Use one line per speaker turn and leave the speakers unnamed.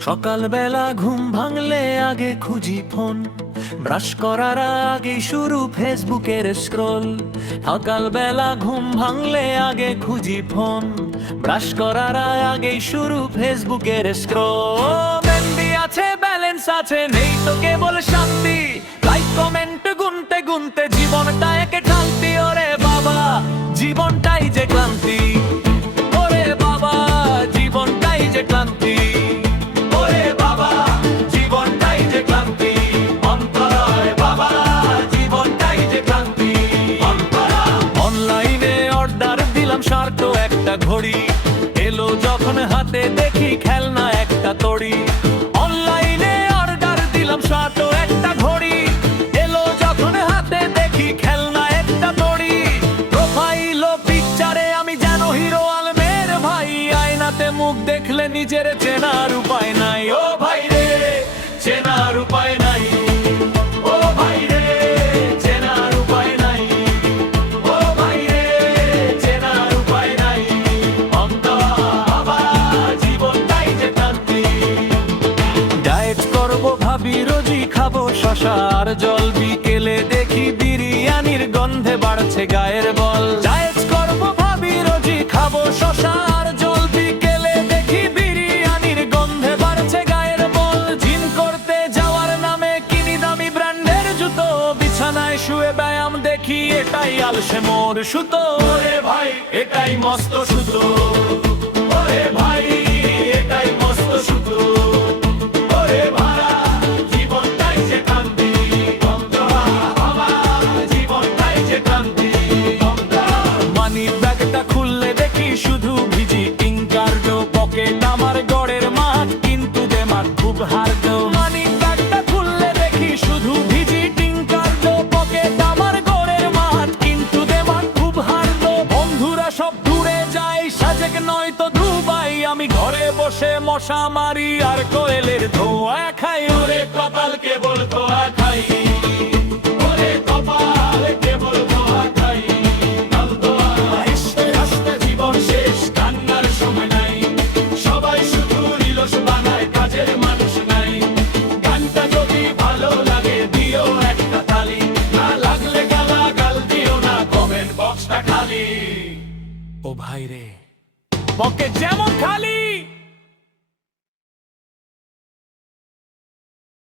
সকালবেলা ঘুম ভাঙলে আগে খুঁজি ফোন। ব্রাশ করার আগে শুরু ফেসবুকের স্ক্রোল। সকালবেলা ঘুম ভাঙলে আগে খুঁজি ফোন। ব্রাশ করার আগে শুরু ফেসবুকের স্ক্রোল। আছে, ব্যালেন্স আছে, নেই তো কেবল শান্তি। লাইক, কমেন্ট, গুনতে গুনতে জীবনটা খেলনা, একটা তড়ি অনলাইনে অর্ডার দিলাম শার্ট একটা ঘড়ি। এলো যখন হাতে দেখি খেলনা, একটা তড়ি প্রোফাইল পিকচারে আমি যেন হিরো আলমের ভাই। আয়নাতে মুখ দেখলে নিজের চেনার উপায় নাই। ও শশার জল বিকেলে দেখি বিরিয়ানির গন্ধে বাড়ছে গায়ের বল। ডায়েট করব ভাবি, রোজই খাব শশার দেখি বিরিয়ানির গন্ধে বাড়ছে গায়ের বল। জিম করতে যাওয়ার নামে কিনি দামি ব্র্যান্ডের জুতো। বিছানায় শুয়ে ব্যায়াম দেখি, এটাই আলসে মোর সুতো। রে ভাই, এটাই মস্ত সুতো। যায় নয় তো দুবাই আমি ঘরে বসে মশা মারি আর কোয়েলের ধোয়া খাই। ওরে কপাল কেবল খাই। ওরে সবাই শুধু রিলস কাজের মানুষ নাই। গানটা ভালো লাগে, দিও একটা তালি। না লাগলে গালা খালি। ও ভাই রে। বকে যেমন খালি